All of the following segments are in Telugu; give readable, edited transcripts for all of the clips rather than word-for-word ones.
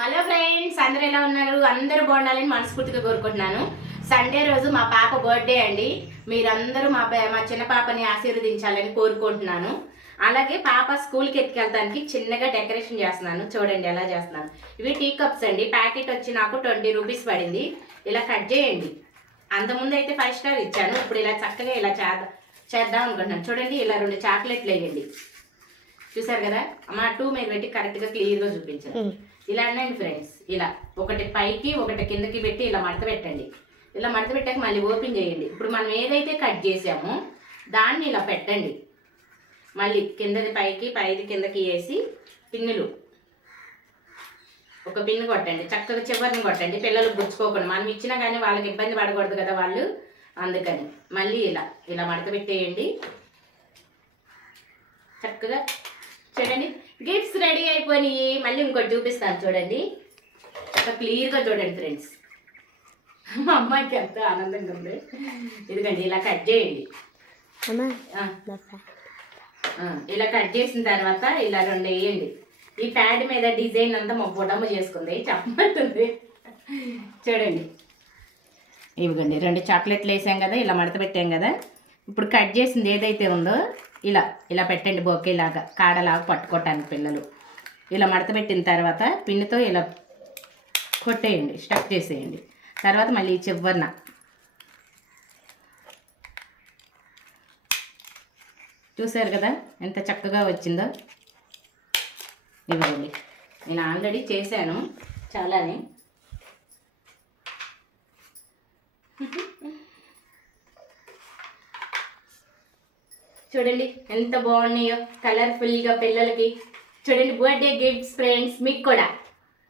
హలో ఫ్రెండ్స్, అందరూ ఎలా ఉన్నారు? అందరూ బాగుండాలని మనస్ఫూర్తిగా కోరుకుంటున్నాను. సండే రోజు మా పాప బర్త్డే అండి. మీరందరూ మా చిన్న పాపని ఆశీర్వదించాలని కోరుకుంటున్నాను. అలాగే పాప స్కూల్కి ఎత్తుకెళ్తానికి చిన్నగా డెకరేషన్ చేస్తున్నాను. చూడండి ఎలా చేస్తున్నాను. ఇవి టీ కప్స్ అండి. ప్యాకెట్ వచ్చి నాకు 20 రూపీస్ పడింది. ఇలా కట్ చేయండి. అంతకుముందు అయితే 5 స్టార్ ఇచ్చాను. ఇప్పుడు ఇలా చక్కగా ఇలా చేద్దాం అనుకుంటున్నాను. చూడండి, ఇలా 2 చాక్లెట్లు వేయండి. చూసారు కదా అమ్మ, 2 మీద పెట్టి కరెక్ట్గా క్లియర్గా చూపించాను. ఇలా అన్నాయండి ఫ్రెండ్స్. ఇలా ఒకటి పైకి ఒకటి కిందకి పెట్టి ఇలా మడత పెట్టండి. ఇలా మడత పెట్టాక మళ్ళీ ఓపెన్ చేయండి. ఇప్పుడు మనం ఏదైతే కట్ చేసామో దాన్ని ఇలా పెట్టండి. మళ్ళీ కిందది పైకి పైది కిందకి వేసి పిన్నులు ఒక పిన్ను కొట్టండి. చక్కగా చివరిని కొట్టండి, పిల్లలు గుచ్చుకోకుండా. మనం ఇచ్చినా కానీ వాళ్ళకి ఇబ్బంది పడకూడదు కదా వాళ్ళు, అందుకని. మళ్ళీ ఇలా ఇలా మడత పెట్టేయండి. చక్కగా చూడండి, గిఫ్ట్స్ రెడీ అయిపోయినాయి. మళ్ళీ ఇంకోటి చూపిస్తాను చూడండి. క్లియర్గా చూడండి ఫ్రెండ్స్. మా అమ్మాయికి ఎంత ఆనందంగా ఉంది. ఇదిగండి, ఇలా కట్ చేయండి. ఇలా కట్ చేసిన తర్వాత ఇలా 2 వేయండి. ఈ ప్యాడ్ మీద డిజైన్ అంతా మా బొడమ్మ చేసుకుంది, చెప్పమంటుంది. చూడండి, ఇవిగండి 2 చాక్లెట్లు వేసాం కదా, ఇలా మడత పెట్టాం కదా. ఇప్పుడు కట్ చేసింది ఏదైతే ఉందో ఇలా ఇలా పెట్టండి. బొకేలాగా కాడలాగా పట్టుకోవటానికి పిల్లలు. ఇలా మడత పెట్టిన తర్వాత పిన్నుతో ఇలా కొట్టేయండి, స్టక్ చేసేయండి. తర్వాత మళ్ళీ చివరన చూసారు కదా ఎంత చక్కగా వచ్చిందో. ఇవ్వండి, నేను ఆల్రెడీ చేశాను చాలానే. చూడండి ఎంత బాగున్నాయో కలర్ఫుల్గా పిల్లలకి. చూడండి, బర్త్డే గిఫ్ట్స్ ఫ్రెండ్స్ మీకు కూడా.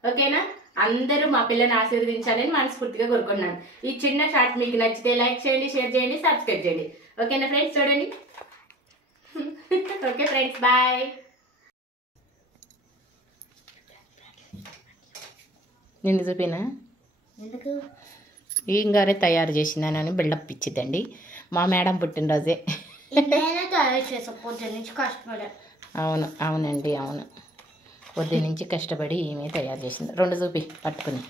ఓకేనా? అందరూ మా పిల్లని ఆశీర్వదించాలని మనస్ఫూర్తిగా కోరుకుంటున్నాను. ఈ చిన్న షార్ట్ మీకు నచ్చితే లైక్ చేయండి, షేర్ చేయండి, సబ్స్క్రైబ్ చేయండి. ఓకేనా ఫ్రెండ్స్? చూడండి. Okay friends, bye. నిన్ను చూపినా ఎందుకు ఇంగారే తయారు చేసిందని బిల్డప్ ఇచ్చిద్దండి. మా మేడం పుట్టినరోజే. తయారు చేసా పొద్దు నుంచి కష్టపడా. అవును అవునండి, అవును. పొద్దు నుంచి కష్టపడి ఏమీ తయారు చేసింది. 2 చూపి పట్టుకుని.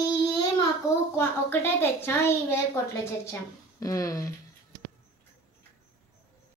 ఇవి మాకు ఒకటే తెచ్చాం, ఈ వేరే కొట్లో తెచ్చాం.